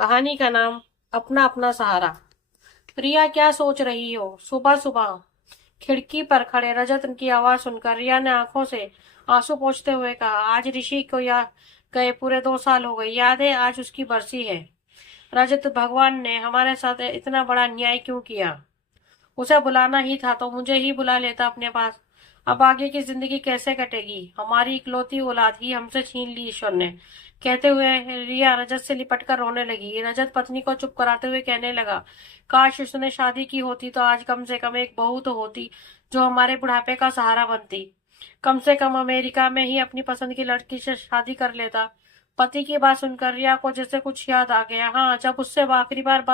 कहानी का नाम अपना अपना सहारा। रिया, क्या सोच रही हो सुबह सुबह? खिड़की पर खड़े रजत की आवाज सुनकर रिया ने आंखों से आंसू पोंछते हुए कहा, आज ऋषि को या गए पूरे 2 साल हो गए। याद है आज उसकी बरसी है। रजत, भगवान ने हमारे साथ इतना बड़ा अन्याय क्यों किया? उसे बुलाना ही था तो मुझे ही बुला लेता अपने पास। अब आगे की जिंदगी कैसे कटेगी? हमारी इकलौती औलाद ही हमसे छीन ली ईश्वर ने। कहते हुए रिया रजत से लिपट कर रोने लगी। रजत पत्नी को चुप कराते हुए कहने लगा, काश उसने शादी की होती तो आज कम से कम एक बहू तो होती जो हमारे बुढ़ापे का सहारा बनती। कम से कम अमेरिका में ही अपनी पसंद की लड़की से शादी कर लेता। पति की बात सुनकर रिया को जैसे कुछ याद आ गया। हाँ, जब उससे आखिरी बार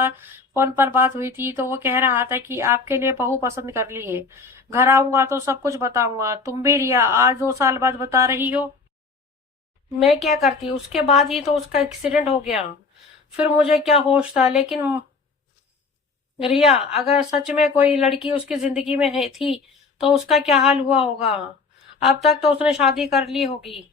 फोन पर बात हुई थी तो वो कह रहा था कि आपके लिए बहू पसंद कर ली है। घर आऊंगा तो सब कुछ बताऊंगा। तुम भी रिया आज 2 साल बाद बता रही हो? मैं क्या करती, उसके बाद ही तो उसका एक्सीडेंट हो गया। फिर मुझे क्या होश था। लेकिन रिया, अगर सच में कोई लड़की उसकी जिंदगी में है थी तो उसका क्या हाल हुआ होगा? अब तक तो उसने शादी कर ली होगी।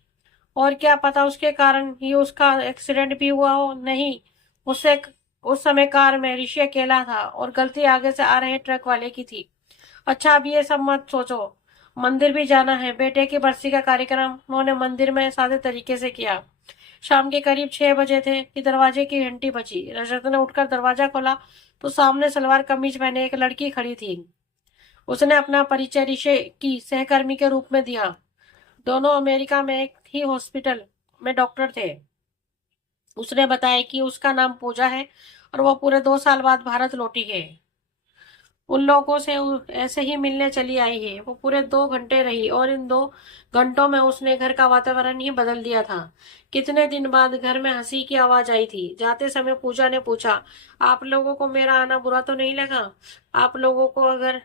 और क्या पता उसके कारण ही उसका एक्सीडेंट भी हुआ हो। नहीं, उससे उस समय कार में ऋषि अकेला था और गलती आगे से आ रहे ट्रक वाले की थी। अच्छा, अब ये सब मत सोचो। मंदिर भी जाना है। बेटे की बरसी का कार्यक्रम उन्होंने मंदिर में सादे तरीके से किया। शाम के करीब 6 बजे थे कि दरवाजे की घंटी बजी। रजत ने उठकर दरवाजा खोला तो सामने सलवार कमीज पहने एक लड़की खड़ी थी। उसने अपना परिचय ऋषि की सहकर्मी के रूप में दिया। दोनों अमेरिका में एक ही हॉस्पिटल में डॉक्टर थे। उसने बताया कि उसका नाम पूजा है और वो पूरे 2 साल बाद भारत लौटी है। उन लोगों से ऐसे ही मिलने चली आई है। वो पूरे 2 घंटे रही और इन 2 घंटों में उसने घर का वातावरण ही बदल दिया था। कितने दिन बाद घर में हंसी की आवाज आई थी। जाते समय पूजा ने पूछा, आप लोगों को मेरा आना बुरा तो नहीं लगा? आप लोगों को? अगर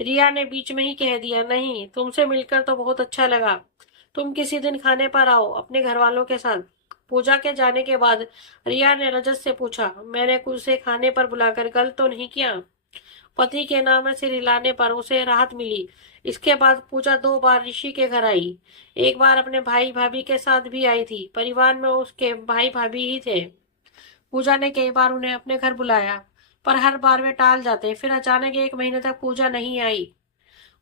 रिया ने बीच में ही कह दिया, नहीं, तुमसे मिलकर तो बहुत अच्छा लगा। तुम किसी दिन खाने पर आओ अपने घर वालों के साथ। पूजा के जाने के बाद रिया ने रजत से पूछा, मैंने उसे खाने पर बुलाकर गलत तो नहीं किया? पति के नाम से रिलाने पर उसे राहत मिली। इसके बाद पूजा 2 बार ऋषि के घर आई। एक बार अपने भाई भाभी के साथ भी आई थी। परिवार में उसके भाई भाभी ही थे। पूजा ने कई बार उन्हें अपने घर बुलाया, पर हर बार वे टाल जाते। फिर अचानक 1 महीने तक पूजा नहीं आई।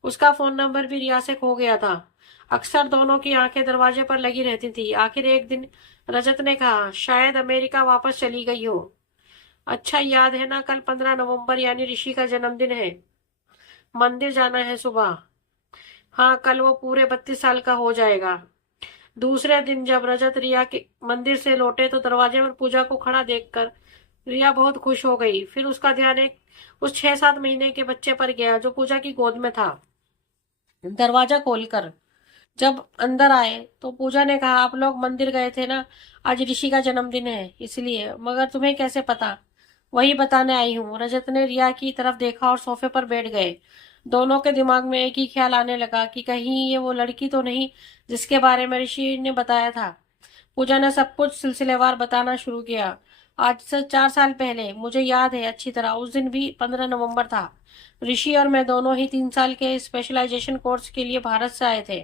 उसका फोन नंबर भी रिया से खो गया था। अक्सर दोनों की आंखें दरवाजे पर लगी रहती थी। आखिर एक दिन रजत ने कहा, शायद अमेरिका वापस चली गई हो। अच्छा, याद है ना, कल 15 नवंबर यानी ऋषि का जन्मदिन है। मंदिर जाना है सुबह। हाँ, कल वो पूरे 32 साल का हो जाएगा। दूसरे दिन जब रजत रिया के मंदिर से लौटे तो दरवाजे पर पूजा को खड़ा देखकर रिया बहुत खुश हो गई। फिर उसका ध्यान एक उस 6-7 महीने के बच्चे पर गया जो पूजा की गोद में था। दरवाजा खोलकर जब अंदर आए तो पूजा ने कहा, आप लोग मंदिर गए थे ना? आज ऋषि का जन्मदिन है इसलिए। मगर तुम्हें कैसे पता? वही बताने आई हूँ। रजत ने रिया की तरफ देखा और सोफे पर बैठ गए। दोनों के दिमाग में एक ही ख्याल आने लगा कि कहीं ये वो लड़की तो नहीं जिसके बारे में ऋषि ने बताया था। पूजा ने सब कुछ सिलसिलेवार बताना शुरू किया। आज से 4 साल पहले, मुझे याद है अच्छी तरह, उस दिन भी 15 नवंबर था। ऋषि और मैं दोनों ही 3 साल के स्पेशलाइजेशन कोर्स के लिए भारत से आए थे।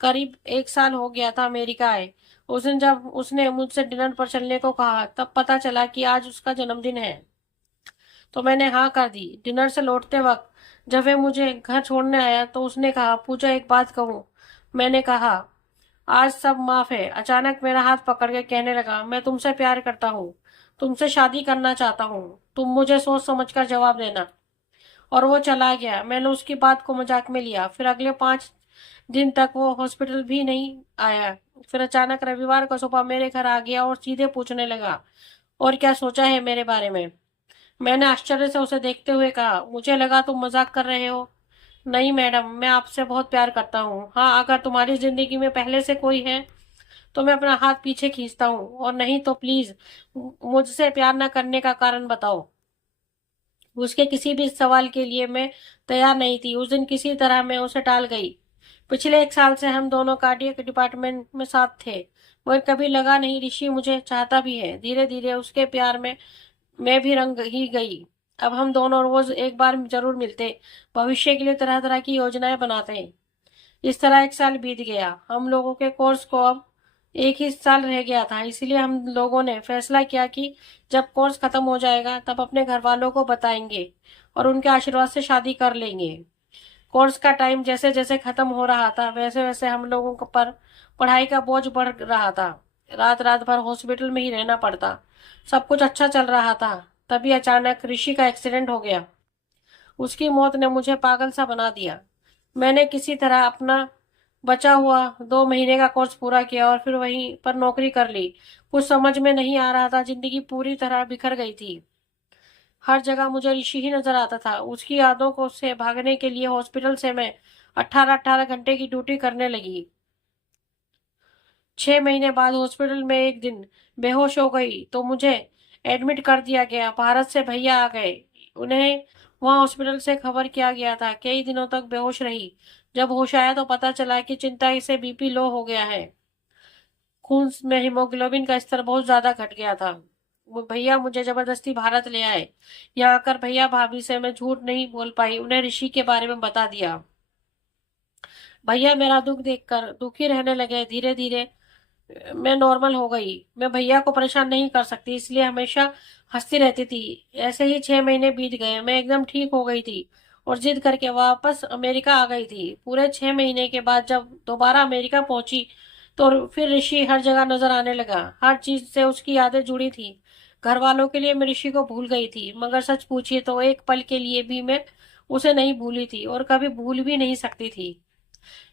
करीब 1 साल हो गया था अमेरिका आए। उस दिन जब उसने मुझसे डिनर पर चलने को कहा तब पता चला कि आज उसका जन्मदिन है। तो मैंने हाँ कर दी। डिनर से लौटते वक्त जब वह मुझे घर छोड़ने आया तो उसने कहा, पूजा एक बात कहूँ? मैंने कहा, आज सब माफ है। अचानक मेरा हाथ पकड़ के कहने लगा, मैं तुमसे प्यार करता हूँ, तुमसे शादी करना चाहता हूँ। तुम मुझे सोच समझ कर जवाब देना। और वो चला गया। मैंने उसकी बात को मजाक में लिया। फिर अगले 5 दिन तक वो हॉस्पिटल भी नहीं आया। फिर अचानक रविवार को सुबह मेरे घर आ गया और सीधे पूछने लगा, और क्या सोचा है मेरे बारे में? मैंने आश्चर्य से उसे देखते हुए कहा, मुझे लगा तुम मजाक कर रहे हो। नहीं मैडम, मैं आपसे बहुत प्यार करता हूँ। हाँ, अगर तुम्हारी जिंदगी में पहले से कोई है तो मैं अपना हाथ पीछे खींचता हूँ, और नहीं तो प्लीज मुझसे प्यार न करने का कारण बताओ। उसके किसी भी सवाल के लिए मैं तैयार नहीं थी। उस दिन किसी तरह मैं उसे टाल गई। पिछले 1 साल से हम दोनों कार्डियक डिपार्टमेंट में साथ थे, मगर कभी लगा नहीं ऋषि मुझे चाहता भी है। धीरे धीरे उसके प्यार में मैं भी रंग ही गई। अब हम दोनों रोज एक बार जरूर मिलते, भविष्य के लिए तरह तरह की योजनाएं बनाते हैं। इस तरह 1 साल बीत गया। हम लोगों के कोर्स को अब एक ही साल रह गया था, इसलिए हम लोगों ने फैसला किया कि जब कोर्स खत्म हो जाएगा तब अपने घर वालों को बताएंगे और उनके आशीर्वाद से शादी कर लेंगे। कोर्स का टाइम जैसे जैसे खत्म हो रहा था वैसे वैसे हम लोगों को पर पढ़ाई का बोझ बढ़ रहा था। रात रात भर हॉस्पिटल में ही रहना पड़ता। सब कुछ अच्छा चल रहा था, तभी अचानक ऋषि का एक्सीडेंट हो गया। उसकी मौत ने मुझे पागल सा बना दिया। मैंने किसी तरह अपना बचा हुआ 2 महीने का कोर्स पूरा किया और फिर वहीं पर नौकरी कर ली। कुछ समझ में नहीं आ रहा था, जिंदगी पूरी तरह बिखर गई थी। हर जगह मुझे ऋषि ही नजर आता था। उसकी यादों को से भागने के लिए हॉस्पिटल से मैं 18-18 घंटे की ड्यूटी करने लगी। 6 महीने बाद हॉस्पिटल में एक दिन बेहोश हो गई तो मुझे एडमिट कर दिया गया। भारत से भैया आ गए। उन्हें वहां हॉस्पिटल से खबर किया गया था। कई दिनों तक बेहोश रही। जब होश आया तो पता चला कि चिंता से बीपी लो हो गया है। खून में हीमोग्लोबिन का स्तर बहुत ज्यादा घट गया था। वो भैया मुझे जबरदस्ती भारत ले आए। यहाँ आकर भैया भाभी से मैं झूठ नहीं बोल पाई, उन्हें ऋषि के बारे में बता दिया। भैया मेरा दुख देखकर दुखी रहने लगे। धीरे धीरे मैं नॉर्मल हो गई। मैं भैया को परेशान नहीं कर सकती, इसलिए हमेशा हंसती रहती थी। ऐसे ही 6 महीने बीत गए। मैं एकदम ठीक हो गई थी और जिद करके वापस अमेरिका आ गई थी। पूरे 6 महीने के बाद जब दोबारा अमेरिका पहुंची तो फिर ऋषि हर जगह नजर आने लगा। हर चीज से उसकी यादें जुड़ी थी। घर वालों के लिए मैं ऋषि को भूल गई थी, मगर सच पूछिए तो एक पल के लिए भी मैं उसे नहीं भूली थी और कभी भूल भी नहीं सकती थी।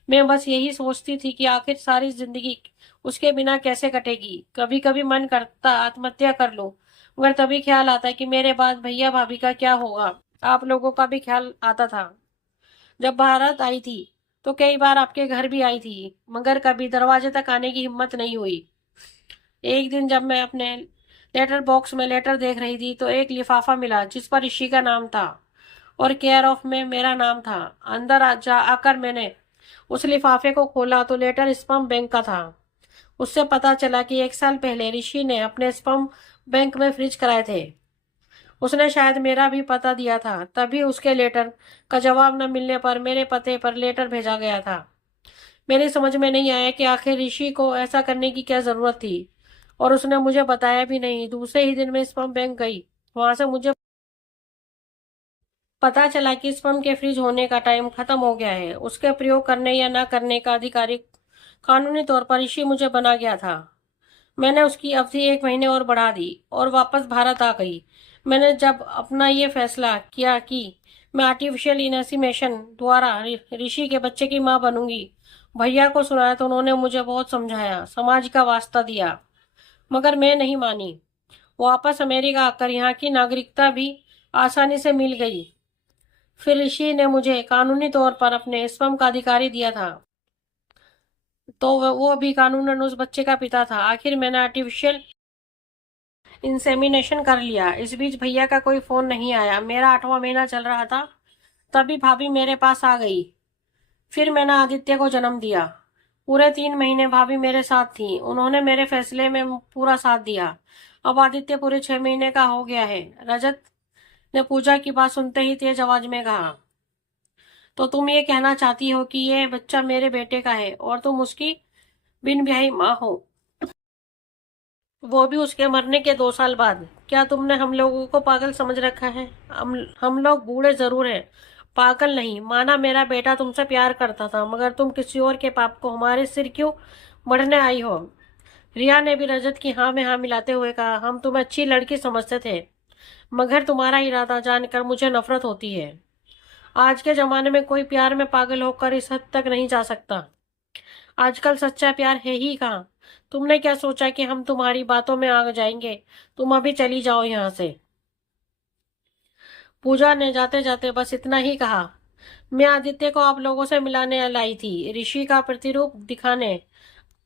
मैं बस यही सोचती थी कि आखिर सारी जिंदगी उसके बिना कैसे कटेगी। कभी कभी मन करता आत्महत्या कर लूं, मगर तभी ख्याल आता है कि मेरे बाद भैया भाभी का क्या होगा। आप लोगों का भी ख्याल आता था। जब भारत आई थी तो कई बार आपके घर भी आई थी, मगर कभी दरवाजे तक आने की हिम्मत नहीं हुई। एक दिन जब मैं अपने लेटर बॉक्स में लेटर देख रही थी तो एक लिफाफा मिला जिस पर ऋषि का नाम था और केयर ऑफ में मेरा नाम था। अंदर आकर मैंने उस लिफाफे को खोला तो लेटर स्पर्म बैंक का था। उससे पता चला कि 1 साल पहले ऋषि ने अपने स्पर्म बैंक में फ्रीज कराए थे। उसने शायद मेरा भी पता दिया था, तभी उसके लेटर का जवाब न मिलने पर मेरे पते पर लेटर भेजा गया था। मेरी समझ में नहीं आया कि आखिर ऋषि को ऐसा करने की क्या जरूरत थी, और उसने मुझे बताया भी नहीं। दूसरे ही दिन मैं स्पर्म बैंक गई। वहां से मुझे पता चला कि स्पर्म के फ्रीज होने का टाइम खत्म हो गया है। उसके प्रयोग करने या न करने का अधिकारी कानूनी तौर पर ऋषि मुझे बना गया था। मैंने उसकी अवधि 1 महीने और बढ़ा दी और वापस भारत आ गई। मैंने जब अपना ये फैसला किया कि मैं आर्टिफिशियल इनसेमिनेशन द्वारा ऋषि के बच्चे की मां बनूंगी, भैया को सुनाया तो उन्होंने मुझे बहुत समझाया, समाज का वास्ता दिया, मगर मैं नहीं मानी। वापस अमेरिका आकर यहाँ की नागरिकता भी आसानी से मिल गई। फिर ऋषि ने मुझे कानूनी तौर पर अपने स्पर्म का अधिकारी दिया था, तो वो भी कानूनन उस बच्चे का पिता था। आखिर मैंने आर्टिफिशियल इंसेमिनेशन कर लिया। इस बीच भैया का कोई फोन नहीं आया। मेरा 8वां महीना चल रहा था, तभी भाभी मेरे पास आ गई। फिर मैंने आदित्य को जन्म दिया। पूरे 3 महीने भाभी मेरे साथ थी। उन्होंने मेरे फैसले में पूरा साथ दिया। अब आदित्य पूरे 6 महीने का हो गया है। रजत ने पूजा की बात सुनते ही तेज आवाज में कहा, तो तुम ये कहना चाहती हो कि ये बच्चा मेरे बेटे का है और तुम उसकी बिन ब्याही माँ हो, वो भी उसके मरने के 2 साल बाद? क्या तुमने हम लोगों को पागल समझ रखा है? हम लोग बूढ़े जरूर हैं, पागल नहीं। माना मेरा बेटा तुमसे प्यार करता था, मगर तुम किसी और के पाप को हमारे सिर क्यों बढ़ने आई हो? रिया ने भी रजत की हाँ में हाँ मिलाते हुए कहा, हम तुम्हें अच्छी लड़की समझते थे, मगर तुम्हारा इरादा जानकर मुझे नफरत होती है। आज के जमाने में कोई प्यार में पागल होकर इस हद तक नहीं जा सकता। आजकल सच्चा प्यार है ही कहाँ। तुमने क्या सोचा कि हम तुम्हारी बातों में आ जाएंगे? तुम अभी चली जाओ यहाँ से। पूजा ने जाते जाते बस इतना ही कहा, मैं आदित्य को आप लोगों से मिलाने लाई थी, ऋषि का प्रतिरूप दिखाने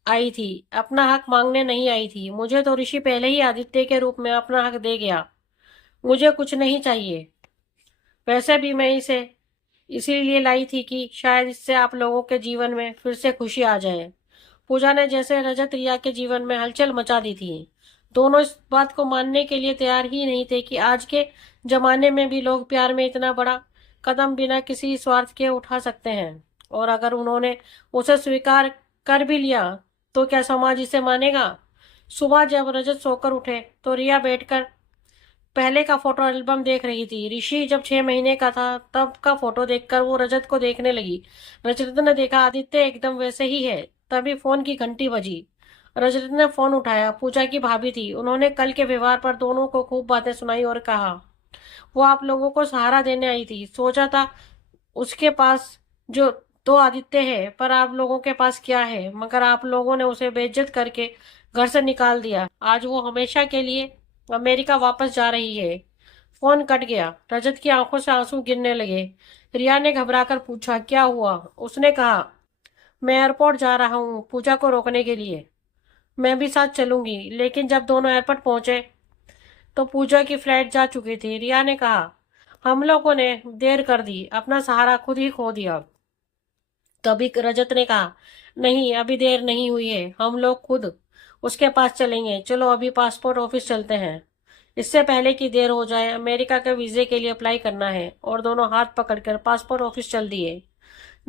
आई थी, अपना हक मांगने नहीं आई थी। मुझे तो ऋषि पहले ही आदित्य के रूप में अपना हक दे गया। मुझे कुछ नहीं चाहिए। वैसे भी मैं इसे इसीलिए लाई थी कि शायद इससे आप लोगों के जीवन में फिर से खुशी आ जाए। पूजा ने जैसे रजत रिया के जीवन में हलचल मचा दी थी। दोनों इस बात को मानने के लिए तैयार ही नहीं थे कि आज के जमाने में भी लोग प्यार में इतना बड़ा कदम बिना किसी स्वार्थ के उठा सकते हैं। और अगर उन्होंने उसे स्वीकार कर भी लिया तो क्या समाज इसे मानेगा? सुबह जब रजत सोकर उठे तो रिया बैठकर पहले का फोटो एल्बम देख रही थी। ऋषि जब 6 महीने का था तब का फोटो देखकर वो रजत को देखने लगी। रजत ने देखा आदित्य एकदम वैसे ही है। तभी फोन की घंटी बजी। रजत ने फोन उठाया। पूजा की भाभी थी। उन्होंने कल के व्यवहार पर दोनों को खूब बातें सुनाई और कहा वो आप लोगों को सहारा देने आई थी। सोचा था उसके पास जो तो आदित्य है, पर आप लोगों के पास क्या है? मगर आप लोगों ने उसे बेइज्जत करके घर से निकाल दिया। आज वो हमेशा के लिए अमेरिका वापस जा रही है। फोन कट गया। रजत की आंखों से आंसू गिरने लगे। रिया ने घबराकर पूछा क्या हुआ? उसने कहा मैं एयरपोर्ट जा रहा हूँ पूजा को रोकने के लिए। मैं भी साथ चलूंगी। लेकिन जब दोनों एयरपोर्ट पहुंचे तो पूजा की फ्लाइट जा चुकी थी। रिया ने कहा हम लोगों ने देर कर दी, अपना सहारा खुद ही खो दिया। तभी रजत ने कहा नहीं, अभी देर नहीं हुई है, हम लोग खुद उसके पास चलेंगे। चलो अभी पासपोर्ट ऑफिस चलते हैं, इससे पहले कि देर हो जाए। अमेरिका के वीजे के लिए अप्लाई करना है। और दोनों हाथ पकड़कर पासपोर्ट ऑफिस चल दिए,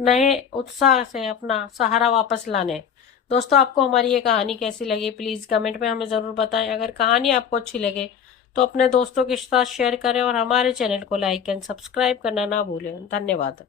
नए उत्साह से अपना सहारा वापस लाने। दोस्तों, आपको हमारी ये कहानी कैसी लगी प्लीज कमेंट में हमें जरूर बताएं। अगर कहानी आपको अच्छी लगे तो अपने दोस्तों के साथ शेयर करें और हमारे चैनल को लाइक एंड सब्सक्राइब करना ना भूलें। धन्यवाद।